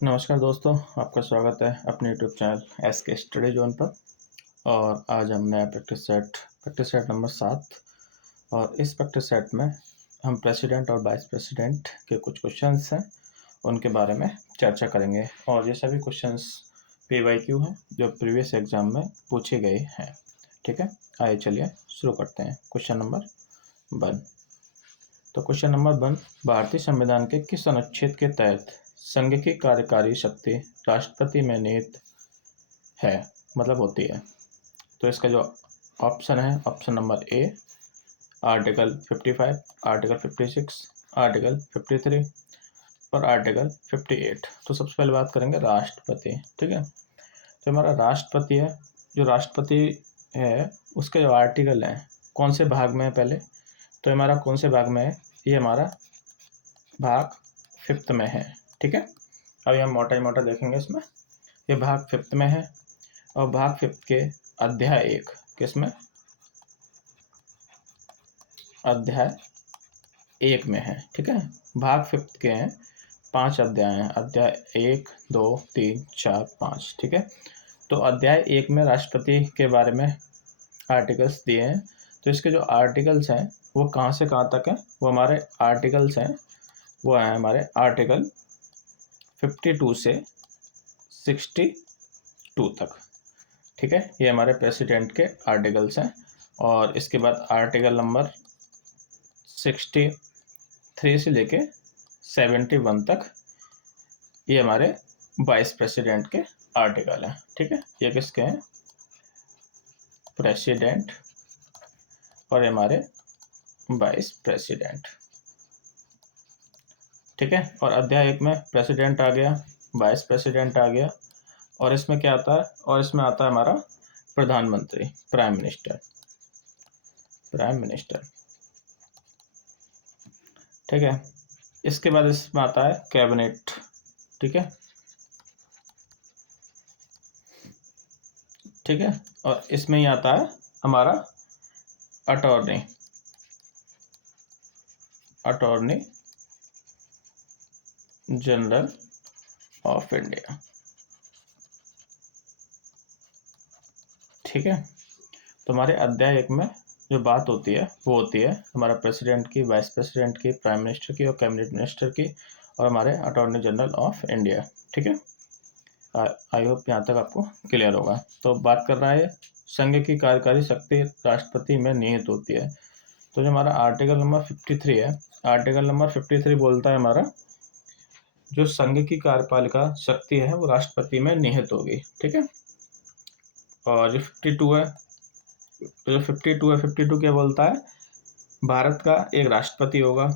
नमस्कार दोस्तों, आपका स्वागत है अपने यूट्यूब चैनल एस के स्टडी जोन पर। और आज हम नया प्रैक्टिस सेट नंबर 7 और इस प्रैक्टिस सेट में हम प्रेसिडेंट और वाइस प्रेसिडेंट के कुछ क्वेश्चंस हैं उनके बारे में चर्चा करेंगे। और ये सभी क्वेश्चंस PYQ हैं जो प्रीवियस एग्जाम में पूछे गए हैं। ठीक है, आइए चलिए शुरू करते हैं। Question number 1। तो क्वेश्चन नंबर 1, भारतीय संविधान के किस अनुच्छेद के तहत संघ की कार्यकारी शक्ति राष्ट्रपति में निहित है, मतलब होती है। तो इसका जो ऑप्शन है, option number A article 55, article 56, article 53 और आर्टिकल 58। तो सबसे पहले बात करेंगे राष्ट्रपति। ठीक है, तो हमारा राष्ट्रपति है, जो राष्ट्रपति है उसके जो आर्टिकल हैं कौन से भाग में है पहले, तो हमारा कौन से भाग में है, ये हमारा भाग 5th में है। ठीक है, अभी हम मोटा देखेंगे इसमें। ये भाग 5th में है और भाग 5th के अध्याय 1 किसमें, अध्याय 1 में है। ठीक है, भाग 5th के हैं 5 अध्याय हैं, अध्याय 1, 2, 3, 4, 5। ठीक है, तो अध्याय 1 में राष्ट्रपति के बारे में आर्टिकल्स दिए हैं। तो इसके जो आर्टिकल्स हैं वो कहाँ से कहाँ तक हैं, वो हमारे आर्टिकल्स हैं, वो हैं हमारे आर्टिकल 52 से 62 तक। ठीक है, ये हमारे प्रेसिडेंट के आर्टिकल्स हैं। और इसके बाद आर्टिकल नंबर 63 से लेके 71 तक ये हमारे वाइस प्रेसिडेंट के आर्टिकल हैं। ठीक है, ये किसके हैं, प्रेसिडेंट और हमारे वाइस प्रेसिडेंट। ठीक है, और अध्याय 1 में प्रेसिडेंट आ गया, वाइस प्रेसिडेंट आ गया, और इसमें क्या आता है, और इसमें आता है हमारा प्रधानमंत्री, प्राइम मिनिस्टर। ठीक है, इसके बाद इसमें आता है कैबिनेट। ठीक है, ठीक है, और इसमें ही आता है हमारा अटॉर्नी जनरल ऑफ इंडिया। ठीक है, तो हमारे अध्याय 1 में जो बात होती है वो होती है हमारा प्रेसिडेंट की, वाइस प्रेसिडेंट की, प्राइम मिनिस्टर की और कैबिनेट मिनिस्टर की, और हमारे अटॉर्नी जनरल ऑफ इंडिया। ठीक है, आई होप यहाँ तक आपको क्लियर होगा। तो बात कर रहा है संघ की कार्यकारी शक्ति राष्ट्रपति में निहित होती है। तो जो हमारा आर्टिकल नंबर 53 है, आर्टिकल नंबर 53 बोलता है हमारा जो संघ की कार्यपालिका शक्ति है वो राष्ट्रपति में निहित होगी। ठीक है, और जो 52 है, तो जो 52 क्या बोलता है, भारत का एक राष्ट्रपति होगा।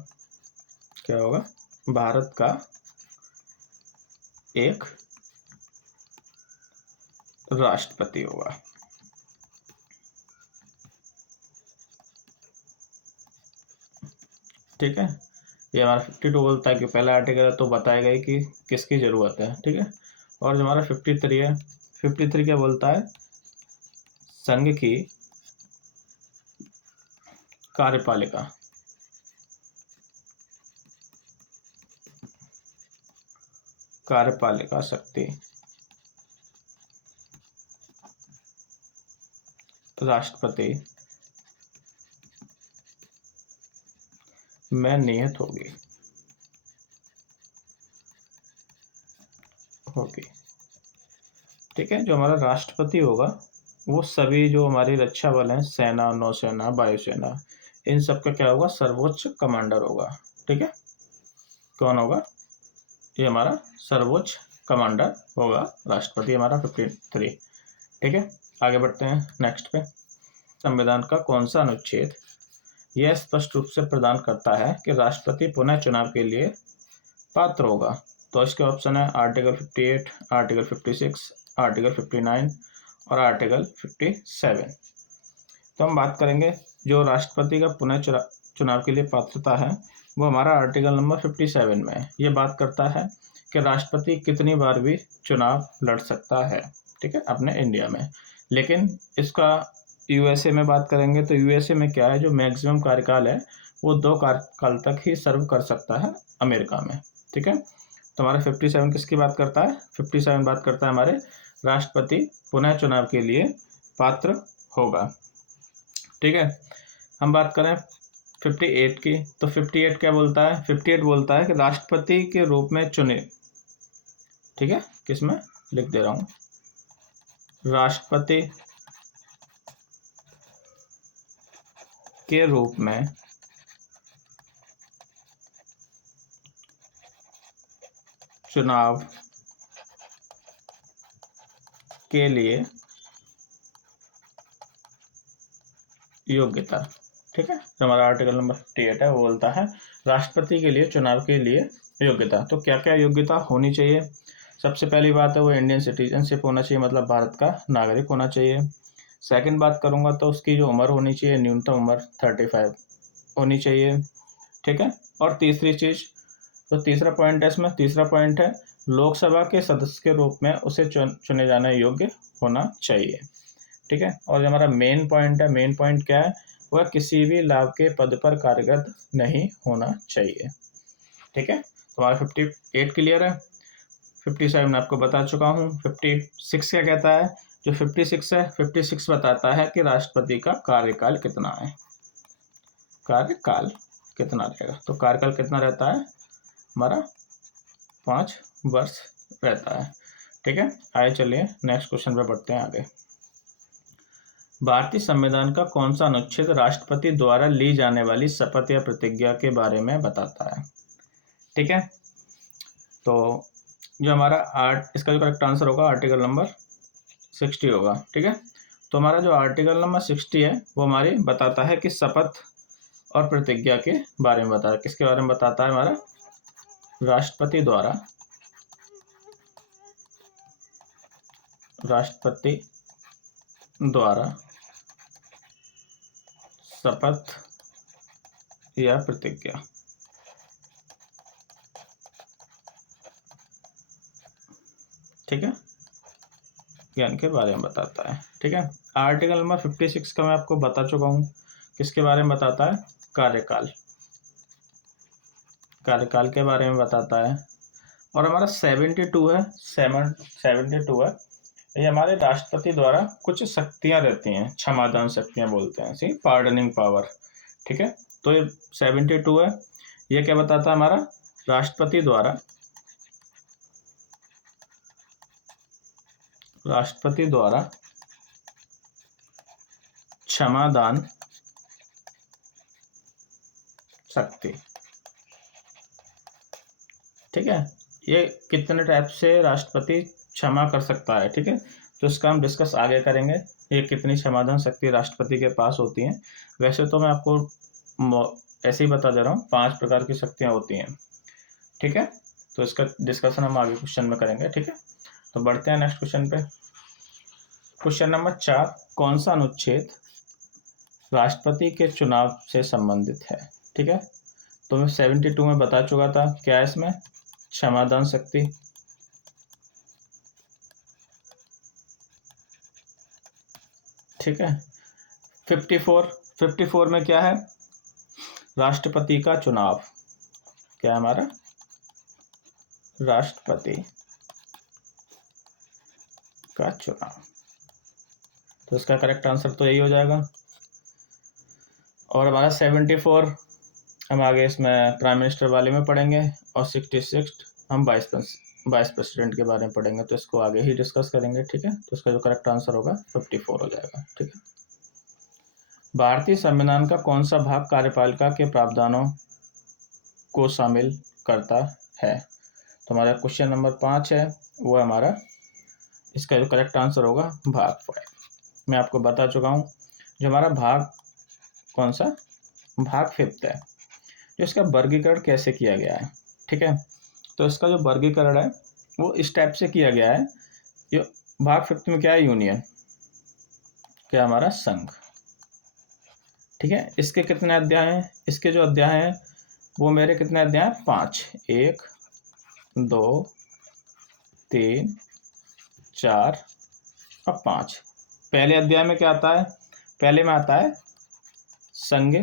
क्या होगा, भारत का एक राष्ट्रपति होगा। ठीक है, ये हमारा 52 बोलता है कि पहला आर्टिकल है तो बताएगा ही कि किसकी जरूरत है। ठीक है, और जो हमारा 53 है, 53 क्या बोलता है, संघ की कार्यपालिका शक्ति राष्ट्रपति में निहित होगी। ठीक है, जो हमारा राष्ट्रपति होगा वो सभी जो हमारी रक्षा बल हैं, सेना, नौसेना, वायुसेना, इन सब का क्या होगा, सर्वोच्च कमांडर होगा। ठीक है, कौन होगा, ये हमारा सर्वोच्च कमांडर होगा राष्ट्रपति, हमारा 53। ठीक है, आगे बढ़ते हैं नेक्स्ट पे। संविधान का कौन सा अनुच्छेद यह स्पष्ट रूप से प्रदान करता है कि राष्ट्रपति पुनः चुनाव के लिए पात्र होगा। तो इसके ऑप्शन है आर्टिकल 58, आर्टिकल 56, आर्टिकल 59 और आर्टिकल 57। तो हम बात करेंगे जो राष्ट्रपति का पुनः चुनाव के लिए पात्रता है वो हमारा आर्टिकल नंबर 57 में है। ये बात करता है कि राष्ट्रपति कितनी बार भी चुनाव लड़ सकता है। ठीक है, अपने इंडिया में। लेकिन इसका यूएसए में बात करेंगे तो यूएसए में क्या है, जो मैक्सिमम कार्यकाल है वो 2 कार्यकाल तक ही सर्व कर सकता है अमेरिका में। ठीक है, तो हमारा 57 किसकी बात करता है? 57 बात करता है हमारे राष्ट्रपति पुनः चुनाव के लिए पात्र होगा। ठीक है, हम बात करें 58 की, तो 58 क्या बोलता है? 58 बोलता है कि राष्ट्रपति के रूप में चुने, ठीक है, किसमें लिख दे रहा हूं, राष्ट्रपति के रूप में चुनाव के लिए योग्यता। ठीक है, जो हमारा आर्टिकल नंबर 58 है वो बोलता है राष्ट्रपति के लिए चुनाव के लिए योग्यता। तो क्या क्या योग्यता होनी चाहिए? सबसे पहली बात है वो इंडियन सिटीजनशिप होना चाहिए, मतलब भारत का नागरिक होना चाहिए। सेकंड बात करूंगा तो उसकी जो उम्र होनी चाहिए, न्यूनतम उम्र 35 होनी चाहिए। ठीक है, और तीसरी चीज, तो तीसरा पॉइंट है इसमें, तीसरा पॉइंट है लोकसभा के सदस्य के रूप में उसे चुने जाने योग्य होना चाहिए। ठीक है, और जो हमारा मेन पॉइंट है, मेन पॉइंट क्या है? वह किसी भी लाभ के पद पर कार्यरत नहीं होना चाहिए। ठीक है, तो हमारा 58 क्लियर है। 57 मैं आपको बता चुका हूँ। 56 क्या कहता है? जो 56 है, 56 बताता है कि राष्ट्रपति का कार्यकाल कितना है, कार्यकाल कितना रहेगा। तो कार्यकाल कितना रहता है हमारा? 5 वर्ष रहता है। ठीक है, आइए चलिए नेक्स्ट क्वेश्चन पे बढ़ते हैं आगे। भारतीय संविधान का कौन सा अनुच्छेद राष्ट्रपति द्वारा ली जाने वाली शपथ या प्रतिज्ञा के बारे में बताता है? ठीक है, तो जो हमारा इसका जो करेक्ट आंसर होगा आर्टिकल नंबर 60 होगा। ठीक है, तो हमारा जो आर्टिकल नंबर 60 है वो हमारी बताता है कि शपथ और प्रतिज्ञा के बारे में बताता है। किसके बारे में बताता है? हमारा राष्ट्रपति द्वारा शपथ या प्रतिज्ञा। ठीक है, ज्ञान के बारे में बताता है। ठीक है, आर्टिकल नंबर 56 का मैं आपको बता चुका हूँ, किसके बारे में बताता है? कार्यकाल, कार्यकाल के बारे में बताता है। और हमारा 72 है, 72 है, ये हमारे राष्ट्रपति द्वारा कुछ शक्तियां रहती हैं, क्षमादान शक्तियां बोलते हैं, सी पार्डनिंग पावर। ठीक है, तो ये 72 है, ये क्या बताता है? हमारा राष्ट्रपति द्वारा क्षमादान शक्ति। ठीक है, ये कितने टाइप से राष्ट्रपति क्षमा कर सकता है? ठीक है, तो इसका हम डिस्कस आगे करेंगे, ये कितनी क्षमादान शक्ति राष्ट्रपति के पास होती हैं। वैसे तो मैं आपको ऐसे ही बता दे रहा हूँ, 5 प्रकार की शक्तियाँ होती हैं। ठीक है, तो इसका डिस्कशन हम आगे क्वेश्चन में करेंगे। ठीक है, तो बढ़ते हैं नेक्स्ट क्वेश्चन पे। क्वेश्चन नंबर 4, कौन सा अनुच्छेद राष्ट्रपति के चुनाव से संबंधित है? ठीक है, तो मैं 72 में बता चुका था, क्या है इसमें? क्षमादान शक्ति। ठीक है, 54 में क्या है? राष्ट्रपति का चुनाव। क्या है हमारा? राष्ट्रपति का चुनाव। तो इसका करेक्ट आंसर तो यही हो जाएगा। और हमारा 74 हम आगे इसमें प्राइम मिनिस्टर वाले में पढ़ेंगे, और 66 हम वाइस प्रेसिडेंट के बारे में पढ़ेंगे, तो इसको आगे ही डिस्कस करेंगे। ठीक है, तो इसका जो करेक्ट आंसर होगा 54 हो जाएगा। ठीक है, भारतीय संविधान का कौन सा भाग कार्यपालिका के प्रावधानों को शामिल करता है? तो हमारा क्वेश्चन नंबर 5 है, वो हमारा, इसका जो करेक्ट आंसर होगा भाग 5। मैं आपको बता चुका हूँ, जो हमारा भाग कौन सा? भाग 5 है, जो इसका वर्गीकरण कैसे किया गया है। ठीक है, तो इसका जो वर्गीकरण है वो इस टाइप से किया गया है। जो भाग 5 में क्या है? यूनियन, क्या हमारा? संघ। ठीक है, इसके कितने अध्याय हैं? इसके जो अध्याय हैं वो मेरे कितने अध्याय? 5, 1 2 3 4 और 5। पहले अध्याय में क्या आता है? पहले में आता है संघ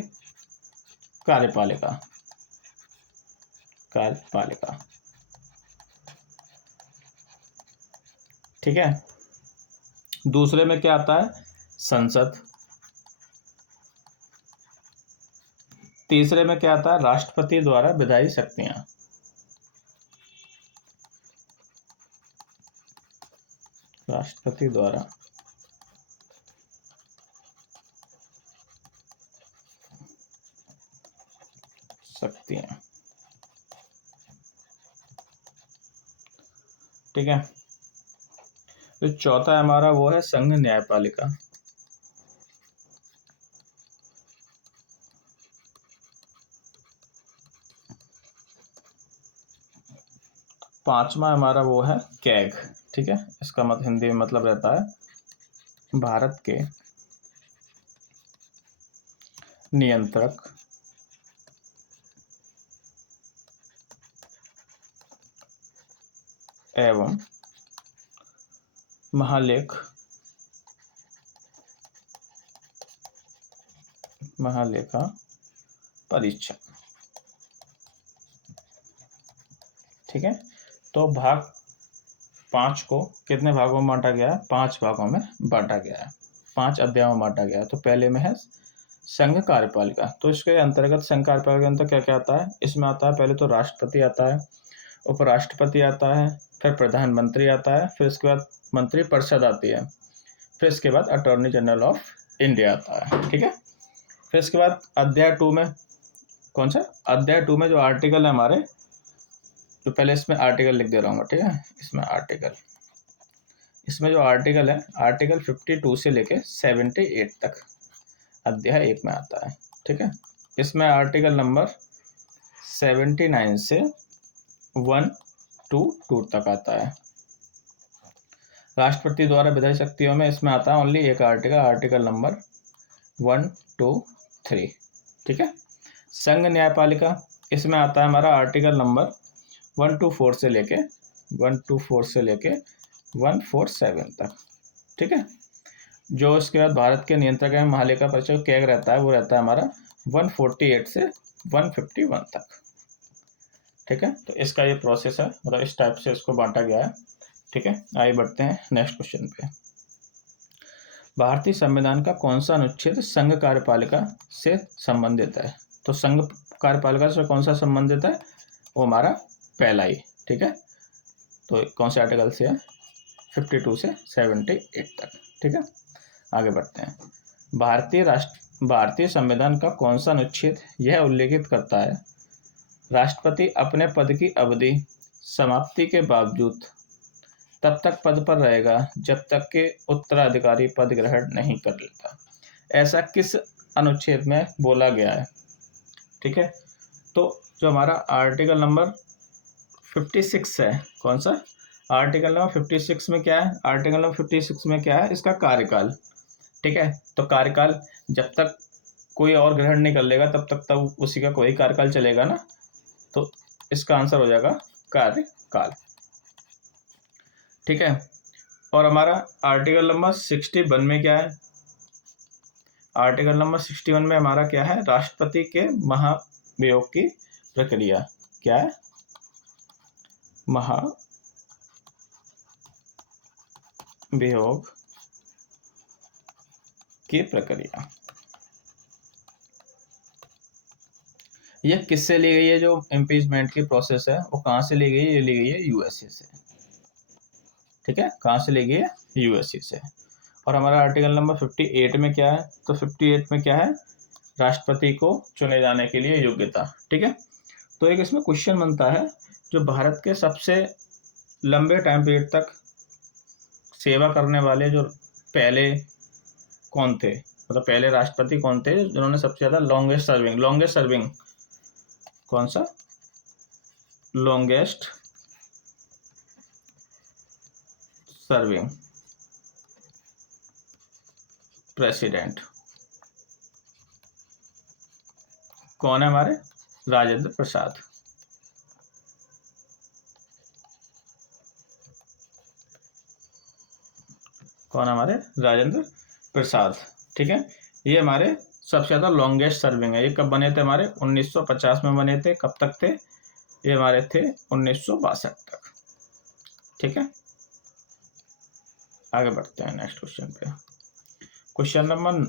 कार्यपालिका, ठीक है। दूसरे में क्या आता है? संसद। तीसरे में क्या आता है? राष्ट्रपति द्वारा विधायी शक्तियां। राष्ट्रपति द्वारा शक्तियां। ठीक है। तो चौथा हमारा वो है संघ न्यायपालिका। पांचवा हमारा वो है कैग। ठीक है, इसका मतलब हिंदी में मतलब रहता है भारत के नियंत्रक एवं महालेखा परीक्षक। ठीक है। तो भाग 5 को कितने भागों में बांटा गया है? 5 भागों में बांटा गया है, 5 अध्यायों में बांटा गया है। तो पहले में है संघ कार्यपालिका। तो इसके अंतर्गत संघ कार्यपालिका के अंदर क्या क्या आता है? इसमें आता है पहले तो राष्ट्रपति आता है, उपराष्ट्रपति आता है, फिर प्रधानमंत्री आता है, फिर इसके बाद मंत्री परिषद आती है, फिर इसके बाद अटॉर्नी जनरल ऑफ इंडिया आता है। ठीक है। फिर इसके बाद अध्याय 2 में कौन सा? अध्याय 2 में जो आर्टिकल है हमारे, तो पहले इसमें आर्टिकल लिख दे रहा हूँ। ठीक है, इसमें जो आर्टिकल है, आर्टिकल 52 से लेके 78 तक अध्याय 1 में आता है। ठीक है। इसमें आर्टिकल नंबर 79 से 122 तक आता है। राष्ट्रपति द्वारा विधायी शक्तियों में इसमें आता है ओनली एक आर्टिकल, आर्टिकल नंबर 123। ठीक है। संघ न्यायपालिका, इसमें आता है हमारा आर्टिकल नंबर 124 से लेके 147 तक। ठीक है। जो इसके बाद भारत के नियंत्रक एवं महालेखा परीक्षक कैग रहता है, वो रहता है हमारा 148 से 151 तक। ठीक है। तो इसका ये प्रोसेस है, मतलब इस टाइप से इसको बांटा गया है। ठीक है। आइए बढ़ते हैं नेक्स्ट क्वेश्चन पे। भारतीय संविधान का कौन सा अनुच्छेद संघ कार्यपालिका से संबंधित है? तो संघ कार्यपालिका से कौन सा संबंधित है? वो हमारा पहला ही। ठीक है। तो कौन से आर्टिकल से है? 52 से 78 तक। ठीक है। आगे बढ़ते हैं। भारतीय संविधान का कौन सा अनुच्छेद यह उल्लेखित करता है राष्ट्रपति अपने पद की अवधि समाप्ति के बावजूद तब तक पद पर रहेगा जब तक कि उत्तराधिकारी पद ग्रहण नहीं कर लेता? ऐसा किस अनुच्छेद में बोला गया है? ठीक है। तो जो हमारा आर्टिकल नंबर 56 है, कौन सा? आर्टिकल नंबर 56 में क्या है? आर्टिकल नंबर 56 में क्या है? इसका कार्यकाल। ठीक है। तो कार्यकाल जब तक कोई और ग्रहण नहीं कर लेगा तब तक उसी का कोई कार्यकाल चलेगा ना। तो इसका आंसर हो जाएगा कार्यकाल। ठीक है। और हमारा आर्टिकल नंबर 61 में क्या है? आर्टिकल नंबर 61 में हमारा क्या है? राष्ट्रपति के महाभियोग की प्रक्रिया। क्या है? महाभियोग की प्रक्रिया। यह किससे ली गई है? जो इम्पीचमेंट की प्रोसेस है वो कहाँ से ली गई है? ये ली गई है यूएसए से। ठीक है। कहाँ से ली गई है? यूएसए से। और हमारा आर्टिकल नंबर 58 में क्या है? तो 58 में क्या है? राष्ट्रपति को चुने जाने के लिए योग्यता। ठीक है। तो एक इसमें क्वेश्चन बनता है, जो भारत के सबसे लंबे टाइम पीरियड तक सेवा करने वाले जो पहले कौन थे, मतलब पहले राष्ट्रपति कौन थे जिन्होंने सबसे ज्यादा लॉन्गेस्ट सर्विंग कौन सा? लॉन्गेस्ट सर्विंग प्रेसिडेंट कौन है? हमारे राजेंद्र प्रसाद। कौन है? हमारे राजेंद्र प्रसाद। ठीक है। ये हमारे सबसे ज्यादा लॉन्गेस्ट सर्विंग है। ये कब बने थे? हमारे 1950 में बने थे। कब तक थे? ये हमारे थे 1962 तक। ठीक है। आगे बढ़ते हैं नेक्स्ट क्वेश्चन पे। क्वेश्चन नंबर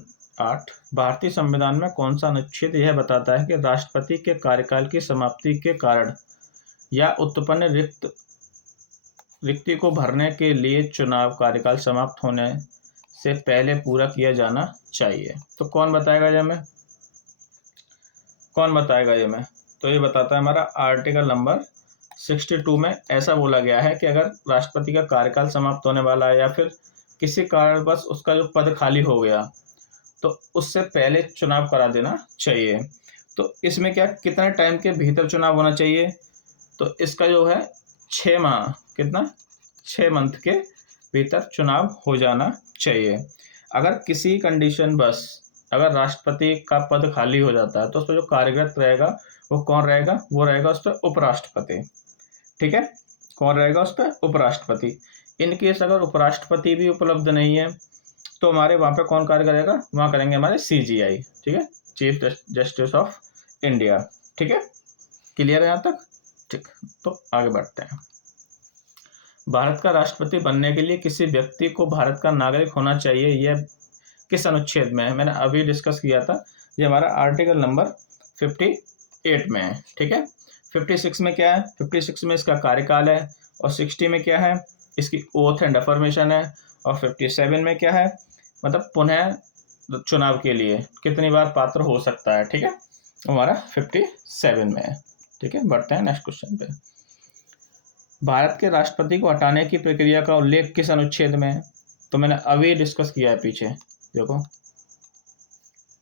8, भारतीय संविधान में कौन सा अनुच्छेद यह बताता है कि राष्ट्रपति के कार्यकाल की समाप्ति के कारण या उत्पन्न रिक्ति को भरने के लिए चुनाव कार्यकाल समाप्त होने से पहले पूरा किया जाना चाहिए? तो कौन बताएगा ये हमें? कौन बताएगा ये हमें? तो ये बताता है हमारा आर्टिकल नंबर 62 में ऐसा बोला गया है कि अगर राष्ट्रपति का कार्यकाल समाप्त होने वाला है या फिर किसी कारणवश उसका जो पद खाली हो गया तो उससे पहले चुनाव करा देना चाहिए। तो इसमें क्या कितना टाइम के भीतर चुनाव होना चाहिए? तो इसका जो है 6 माह, कितना 6 मंथ के भीतर चुनाव हो जाना चाहिए। अगर किसी कंडीशन बस अगर राष्ट्रपति का पद खाली हो जाता है तो उस पर जो कार्यरत रहेगा वो कौन रहेगा? वो रहेगा उस पर उपराष्ट्रपति। ठीक है, कौन रहेगा उस पर? उपराष्ट्रपति। इन केस अगर उपराष्ट्रपति भी उपलब्ध नहीं है तो हमारे वहाँ पे कौन कार्य करेगा? वहाँ करेंगे हमारे CGI, ठीक है, चीफ जस्टिस ऑफ इंडिया। ठीक है, क्लियर है यहाँ तक? ठीक, तो आगे बढ़ते हैं। भारत का राष्ट्रपति बनने के लिए किसी व्यक्ति को भारत का नागरिक होना चाहिए, यह किस अनुच्छेद में है? मैंने अभी डिस्कस किया था, ये हमारा आर्टिकल नंबर 58 में है। ठीक है, 56 में क्या है? 56 में इसका कार्यकाल है, और 60 में क्या है? इसकी ओथ एंड अफर्मेशन है, और 57 में क्या है? मतलब पुनः चुनाव के लिए कितनी बार पात्र हो सकता है। ठीक है, हमारा 57 में है। ठीक है, बढ़ते हैं नेक्स्ट क्वेश्चन पे। भारत के राष्ट्रपति को हटाने की प्रक्रिया का उल्लेख किस अनुच्छेद में है? तो मैंने अभी डिस्कस किया है पीछे, देखो,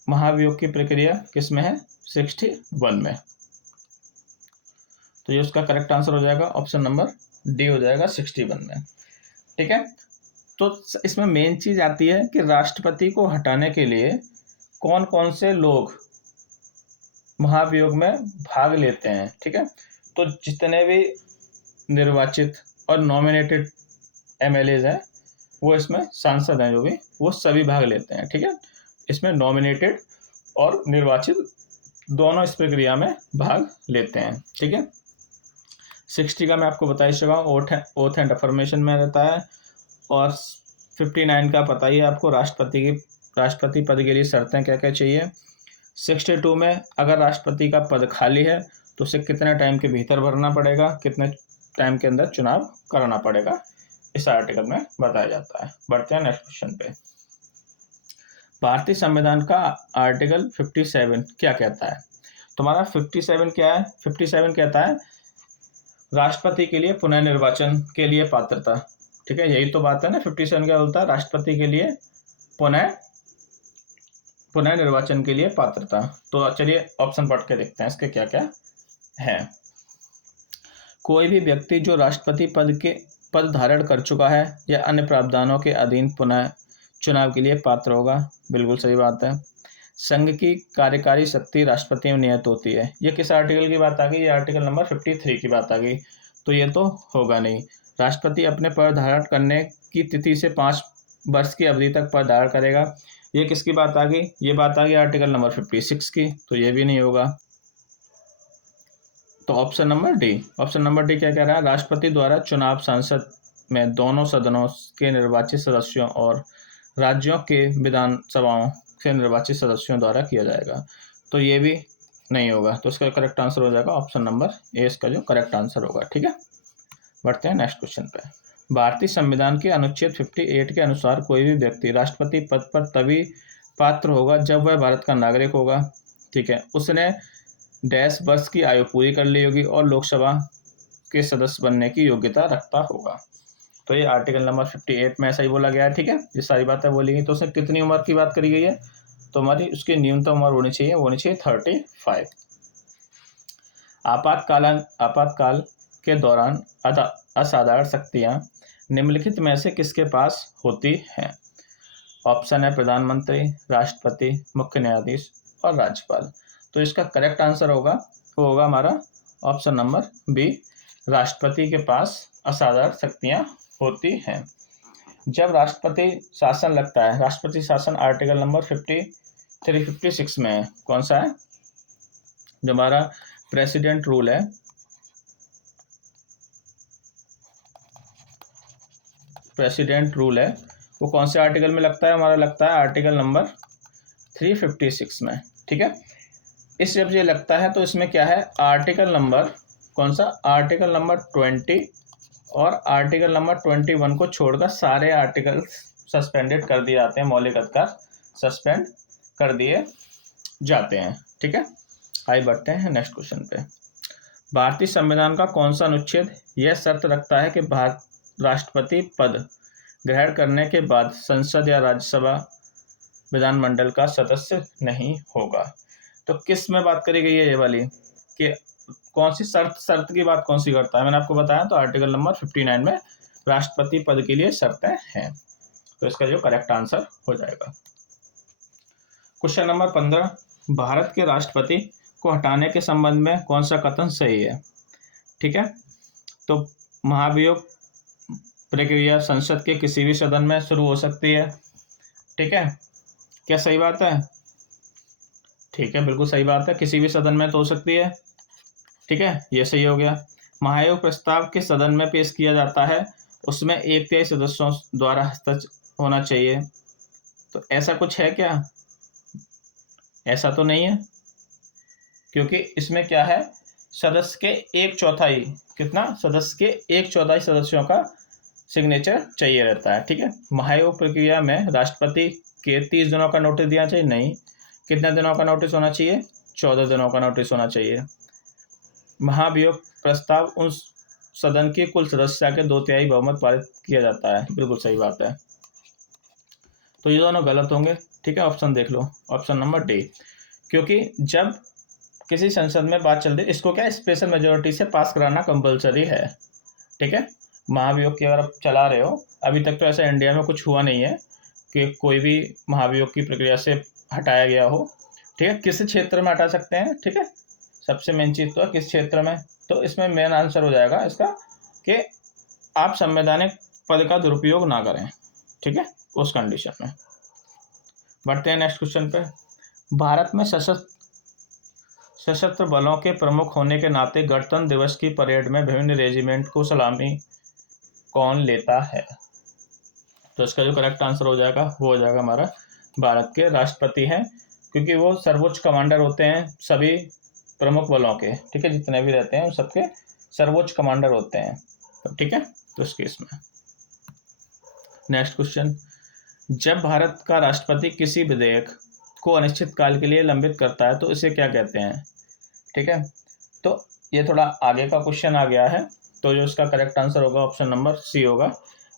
महाभियोग की प्रक्रिया किस में है? 61 में। तो ये उसका करेक्ट आंसर हो जाएगा, ऑप्शन नंबर डी हो जाएगा 61 में। ठीक है, तो इसमें मेन चीज आती है कि राष्ट्रपति को हटाने के लिए कौन कौन से लोग महाभियोग में भाग लेते हैं। ठीक है, तो जितने भी निर्वाचित और नॉमिनेटेड MLAs हैं वो इसमें सांसद हैं जो भी, वो सभी भाग लेते हैं। ठीक है, इसमें नॉमिनेटेड और निर्वाचित दोनों इस प्रक्रिया में भाग लेते हैं। ठीक है, 60 का मैं आपको बता ही चुका हूँ, ओथ एंड अफर्मेशन में रहता है, और 59 का पता ही है आपको, राष्ट्रपति पद के लिए शर्तें क्या क्या चाहिए। 62 में अगर राष्ट्रपति का पद खाली है तो उसे कितने टाइम के भीतर भरना पड़ेगा, कितने टाइम के अंदर चुनाव कराना पड़ेगा, इस आर्टिकल में बताया जाता है। बढ़ते हैं नेक्स्ट क्वेश्चन पे। भारतीय संविधान का आर्टिकल 57 क्या कहता है? तुम्हारा 57 क्या है? 57 कहता है राष्ट्रपति के लिए पुनः निर्वाचन के लिए पात्रता। ठीक है, यही तो बात है ना। 57 क्या बोलता है? राष्ट्रपति के लिए पुनः निर्वाचन के लिए पात्रता। तो चलिए ऑप्शन पढ़ के देखते हैं इसके क्या क्या है। कोई भी व्यक्ति जो राष्ट्रपति पद धारण कर चुका है या अन्य प्रावधानों के अधीन पुनः चुनाव के लिए पात्र होगा। बिल्कुल सही बात है। संघ की कार्यकारी शक्ति राष्ट्रपति में नियत होती है। ये किस आर्टिकल की बात आ गई? ये आर्टिकल नंबर 53 की बात आ गई। तो ये तो होगा नहीं। राष्ट्रपति अपने पद धारण करने की तिथि से 5 वर्ष की अवधि तक पद धारण करेगा। ये किसकी बात आ गई? ये बात आ गई आर्टिकल नंबर 56 की। तो ये भी नहीं होगा। तो ऑप्शन नंबर डी क्या कह रहा है? राष्ट्रपति द्वारा चुनाव संसद में दोनों सदनों के निर्वाचित सदस्यों और राज्यों के विधानसभाओं से निर्वाचित सदस्यों द्वारा किया जाएगा। तो ये भी नहीं होगा। तो इसका करेक्ट आंसर हो जाएगा ऑप्शन नंबर ए, इसका जो करेक्ट आंसर होगा। ठीक है, बढ़ते हैं नेक्स्ट क्वेश्चन पे। भारतीय संविधान के अनुच्छेद 58 के अनुसार कोई भी व्यक्ति राष्ट्रपति पद पर तभी पात्र होगा जब वह भारत का नागरिक होगा। ठीक है, उसने डैश वर्ष की आयु पूरी कर ली होगी और लोकसभा के सदस्य बनने की योग्यता रखता होगा। तो ये आर्टिकल नंबर 58 में ऐसा ही बोला गया है। ठीक है, ये सारी बातें बोली गई। तो उसने कितनी उम्र की बात करी गई है? तो हमारी उसकी न्यूनतम उम्र होनी चाहिए 35। आपातकाल के दौरान असाधारण शक्तियां निम्नलिखित में से किसके पास होती हैं? ऑप्शन है प्रधानमंत्री, राष्ट्रपति, मुख्य न्यायाधीश और राज्यपाल। तो इसका करेक्ट आंसर होगा वो होगा हमारा ऑप्शन नंबर बी, राष्ट्रपति के पास असाधारण शक्तियां होती हैं। जब राष्ट्रपति शासन लगता है, राष्ट्रपति शासन आर्टिकल नंबर 56 में है। कौन सा है? जो हमारा प्रेसिडेंट रूल है, वो कौन से आर्टिकल में लगता है? हमारा लगता है आर्टिकल नंबर 356 में। ठीक है, इस जब ये लगता है तो इसमें क्या है, आर्टिकल नंबर कौन सा, आर्टिकल नंबर 20 और आर्टिकल नंबर 21 को छोड़कर सारे आर्टिकल सस्पेंडेड कर दिए जाते हैं, मौलिक अधिकार सस्पेंड कर दिए जाते हैं। ठीक है, आइए बढ़ते हैं नेक्स्ट क्वेश्चन पे। भारतीय संविधान का कौन सा अनुच्छेद यह शर्त रखता है कि राष्ट्रपति पद ग्रहण करने के बाद संसद या राज्यसभा विधानमंडल का सदस्य नहीं होगा? तो किस में बात करी गई है ये वाली, कि कौन सी शर्त की बात कौन सी करता है? मैंने आपको बताया तो आर्टिकल नंबर 59 में राष्ट्रपति पद के लिए शर्तें हैं, तो इसका जो करेक्ट आंसर हो जाएगा। क्वेश्चन नंबर 15, भारत के राष्ट्रपति को हटाने के संबंध में कौन सा कथन सही है? ठीक है, तो महाभियोग प्रक्रिया संसद के किसी भी सदन में शुरू हो सकती है। ठीक है, क्या सही बात है? ठीक है, बिल्कुल सही बात है, किसी भी सदन में तो हो सकती है। ठीक है, ये सही हो गया। महाभियोग प्रस्ताव के सदन में पेश किया जाता है, उसमें 1/3 सदस्यों द्वारा हस्ताक्षर होना चाहिए। तो ऐसा कुछ है क्या? ऐसा तो नहीं है, क्योंकि इसमें क्या है, सदस्य के 1/4, कितना, सदस्य के 1/4 सदस्यों का सिग्नेचर चाहिए रहता है। ठीक है, महाभियोग प्रक्रिया में राष्ट्रपति के 30 दिनों का नोटिस दिया चाहिए, नहीं, कितने दिनों का नोटिस होना चाहिए? 14 दिनों का नोटिस होना चाहिए। महाभियोग प्रस्ताव उन सदन के कुल सदस्य के 2/3 बहुमत पारित किया जाता है, बिल्कुल सही बात है। तो ये दोनों गलत होंगे। ठीक है, ऑप्शन देख लो, ऑप्शन नंबर डी, क्योंकि जब किसी संसद में बात चल रही है, इसको क्या स्पेशल मेजोरिटी से पास कराना कंपलसरी है। ठीक है, महाभियोग की अगर आप चला रहे हो, अभी तक तो ऐसा इंडिया में कुछ हुआ नहीं है कि कोई भी महाभियोग की प्रक्रिया से हटाया गया हो। ठीक है, किस क्षेत्र में हटा सकते हैं? ठीक है, सबसे मेन चीज़ तो है किस क्षेत्र में, तो इसमें मेन आंसर हो जाएगा इसका कि आप संवैधानिक पद का दुरुपयोग ना करें। ठीक है, उस कंडीशन में। बढ़ते हैं नेक्स्ट क्वेश्चन पे। भारत में सशस्त्र बलों के प्रमुख होने के नाते गणतंत्र दिवस की परेड में विभिन्न रेजिमेंट को सलामी कौन लेता है? तो इसका जो करेक्ट आंसर हो जाएगा वो हो जाएगा हमारा भारत के राष्ट्रपति हैं, क्योंकि वो सर्वोच्च कमांडर होते हैं सभी प्रमुख बलों के। ठीक है, जितने भी रहते हैं उन सबके सर्वोच्च कमांडर होते हैं। तो ठीक है, तो इस केस में नेक्स्ट क्वेश्चन, जब भारत का राष्ट्रपति किसी विधेयक को अनिश्चित काल के लिए लंबित करता है तो इसे क्या कहते हैं? ठीक है, तो ये थोड़ा आगे का क्वेश्चन आ गया है, तो जो इसका करेक्ट आंसर होगा ऑप्शन नंबर सी होगा।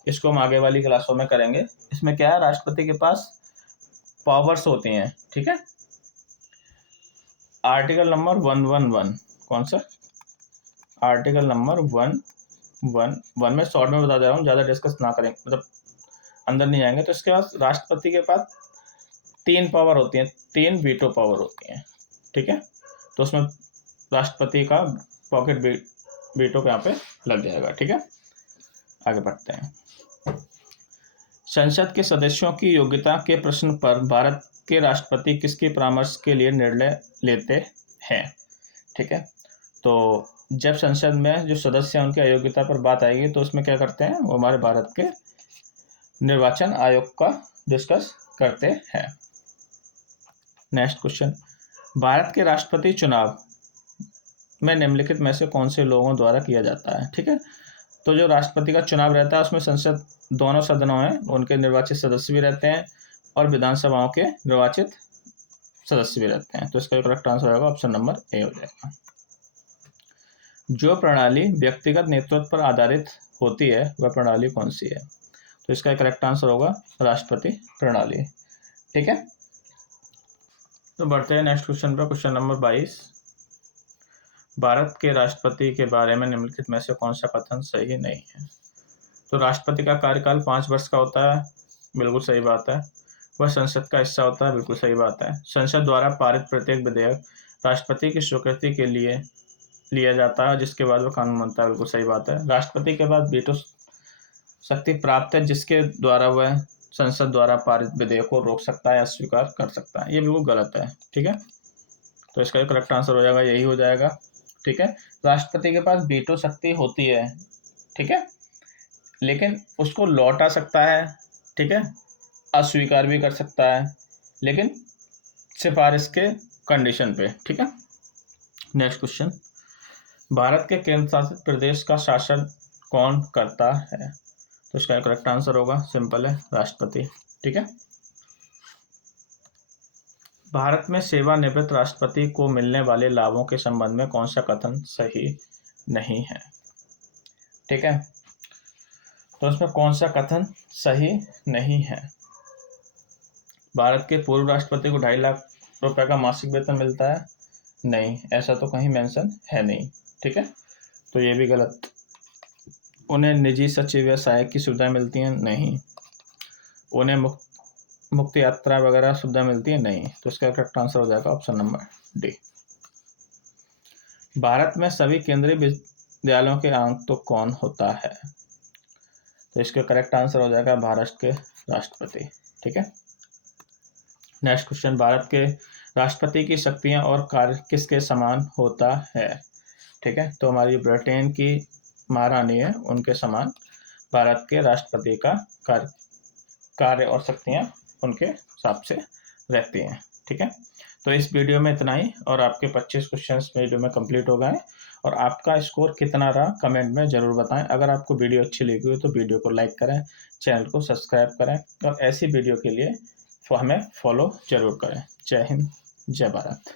इसको हम आगे वाली क्लासों में करेंगे। इसमें क्या है, राष्ट्रपति के पास पावर्स होती हैं। ठीक है, आर्टिकल नंबर 111, कौन सा, आर्टिकल नंबर 111 में शॉर्ट में बता दे रहा हूँ, ज़्यादा डिस्कस ना करें, मतलब अंदर नहीं जाएंगे। तो इसके बाद राष्ट्रपति के पास 3 पावर होती हैं, 3 वीटो पावर होती हैं। ठीक है, तो उसमें राष्ट्रपति का पॉकेट वीटो यहाँ पे लग जाएगा। ठीक है, आगे बढ़ते हैं। संसद के सदस्यों की योग्यता के प्रश्न पर भारत के राष्ट्रपति किसके परामर्श के लिए निर्णय लेते हैं? ठीक है, तो जब संसद में जो सदस्य हैं उनकी अयोग्यता पर बात आएगी तो उसमें क्या करते हैं, वो हमारे भारत के निर्वाचन आयोग का डिस्कस करते हैं। नेक्स्ट क्वेश्चन, भारत के राष्ट्रपति चुनाव में निम्नलिखित में से कौन से लोगों द्वारा किया जाता है? ठीक है, तो जो राष्ट्रपति का चुनाव रहता है उसमें संसद दोनों सदनों में उनके निर्वाचित सदस्य भी रहते हैं और विधानसभाओं के निर्वाचित सदस्य भी रहते हैं। तो इसका करेक्ट आंसर होगा ऑप्शन नंबर ए हो जाएगा। जो प्रणाली व्यक्तिगत नेतृत्व पर आधारित होती है वह प्रणाली कौन सी है? तो इसका करेक्ट आंसर होगा राष्ट्रपति प्रणाली। ठीक है, तो बढ़ते हैं नेक्स्ट क्वेश्चन पर। क्वेश्चन नंबर 22, भारत के राष्ट्रपति के बारे में निम्नलिखित में से कौन सा कथन सही नहीं है? तो राष्ट्रपति का कार्यकाल 5 वर्ष का होता है, बिल्कुल सही बात है। वह संसद का हिस्सा होता है, बिल्कुल सही बात है। संसद द्वारा पारित प्रत्येक विधेयक राष्ट्रपति की स्वीकृति के लिए लिया जाता है, जिसके बाद वह कानून बनता है, बिल्कुल सही बात है। राष्ट्रपति के बाद वीटो शक्ति प्राप्त है, जिसके द्वारा वह संसद द्वारा पारित विधेयक को रोक सकता है या स्वीकार कर सकता है। ये बिल्कुल गलत है। ठीक है, तो इसका करेक्ट आंसर हो जाएगा, यही हो जाएगा। ठीक है, राष्ट्रपति के पास वीटो शक्ति होती है, ठीक है, लेकिन उसको लौटा सकता है ठीक है, अस्वीकार भी कर सकता है, लेकिन सिफारिश के कंडीशन पे। ठीक है। नेक्स्ट क्वेश्चन, भारत के केंद्र शासित प्रदेश का शासन कौन करता है? तो इसका करेक्ट आंसर होगा, सिंपल है, राष्ट्रपति। ठीक है। भारत में सेवानिवृत्त राष्ट्रपति को मिलने वाले लाभों के संबंध में कौन सा कथन सही नहीं है? ठीक है, तो इसमें कौन सा कथन सही नहीं है? भारत के पूर्व राष्ट्रपति को 2.5 लाख रुपए का मासिक वेतन मिलता है? नहीं, ऐसा तो कहीं मेंशन है नहीं। ठीक है, तो ये भी गलत। उन्हें निजी सचिव या सहायक की सुविधा मिलती है? नहीं। उन्हें मुक्त यात्रा वगैरह सुविधा मिलती है? नहीं। तो इसका करेक्ट आंसर हो जाएगा ऑप्शन नंबर डी। भारत में सभी केंद्रीय विद्यालयों के आयुक्त कौन होता है? तो इसका करेक्ट आंसर हो जाएगा महाराष्ट्र के राष्ट्रपति। ठीक है। नेक्स्ट क्वेश्चन, भारत के राष्ट्रपति की शक्तियां और कार्य किसके समान होता है? ठीक है, तो हमारी ब्रिटेन की महारानी है, उनके समान भारत के राष्ट्रपति का कार्य और शक्तियां उनके हिसाब से रहती हैं। ठीक है, तो इस वीडियो में इतना ही, और आपके 25 क्वेश्चंस वीडियो में कंप्लीट हो गए, और आपका स्कोर कितना रहा कमेंट में ज़रूर बताएं। अगर आपको वीडियो अच्छी लगी हो तो वीडियो को लाइक करें, चैनल को सब्सक्राइब करें, और ऐसी वीडियो के लिए हमें फॉलो जरूर करें। जय हिंद, जय भारत।